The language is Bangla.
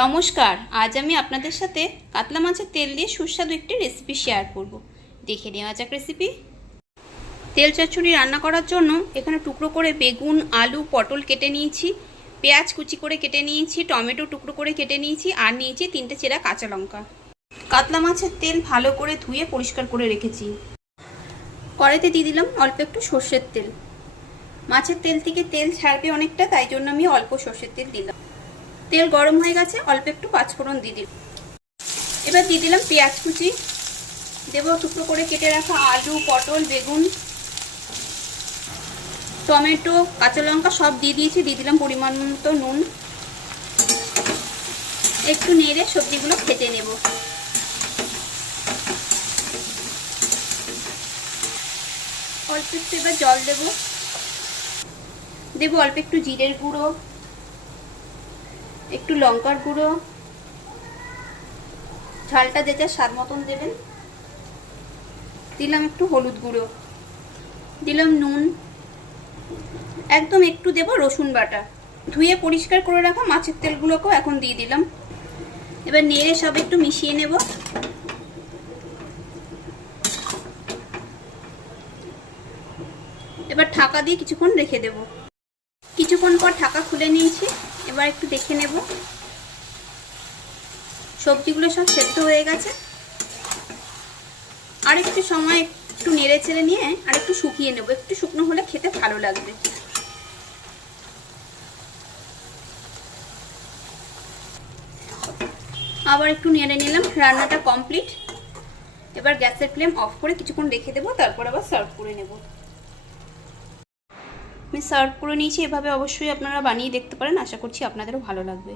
নমস্কার, আজ আমি আপনাদের সাথে কাতলা মাছের তেল দিয়ে সুস্বাদু একটি রেসিপি শেয়ার করব। দেখে নেওয়া যাক রেসিপি। তেল চচ্চড়ি রান্না করার জন্য এখানে টুকরো করে বেগুন, আলু, পটল কেটে নিয়েছি, পেঁয়াজ কুচি করে কেটে নিয়েছি, টমেটো টুকরো করে কেটে নিয়েছি, আর নিয়েছি 3টে চেরা কাঁচা লঙ্কা। কাতলা মাছের তেল ভালো করে ধুয়ে পরিষ্কার করে রেখেছি। কড়াইতে দিয়ে দিলাম অল্প একটু সর্ষের তেল। মাছের তেল থেকে তেল ছাড়বে অনেকটা, তাই জন্য আমি অল্প সর্ষের তেল দিলাম। তেল গরম হয়ে গেছে, অল্প একটু পাঁচফোড়ন দিয়ে দিলাম। এবার দিয়ে দিলাম পেঁয়াজ কুচি, দেবো টুকরো করে কেটে রাখা আলু, পটল, বেগুন, টমেটো, কাঁচা লঙ্কা সব দিয়ে দিয়েছি। দিয়ে দিলাম পরিমাণ মতো নুন। একটু নেড়ে সবজিগুলো ভেজে নেব। অল্প একটু এবার জল দেবো অল্প একটু জিরের গুঁড়ো, একটু লঙ্কার গুঁড়ো, ঝালটা যে যা স্বাদ মতন দেবেন। দিলাম একটু হলুদ গুঁড়ো, দিলাম নুন, একদম একটু দেব রসুন বাটা। ধুয়ে পরিষ্কার করে রাখা মাছের তেলগুলোকেও এখন দিয়ে দিলাম। এবার নেড়ে সব একটু মিশিয়ে নেব। এবার ঢাকা দিয়ে কিছুক্ষণ রেখে দেব। কিছুক্ষণ পর ঢাকা খুলে নিয়েছি। এবার একটু দেখে নেব, সবজিগুলো সব সেদ্ধ হয়ে গেছে। আর একটু সময় একটু নেড়ে চেড়ে নিয়ে আর একটু শুকিয়ে নেব। একটু শুকনো হলে খেতে ভালো লাগবে। আবার একটু নেড়ে নিলাম। রান্নাটা কমপ্লিট। এবার গ্যাসের ফ্লেম অফ করে কিছুক্ষণ রেখে দেবো, তারপর আবার সার্ভ করে নেব। আমি সার্ভ করে নিয়েছি। এভাবে অবশ্যই আপনারা বানিয়ে দেখতে পারেন, আশা করছি আপনাদেরও ভালো লাগবে।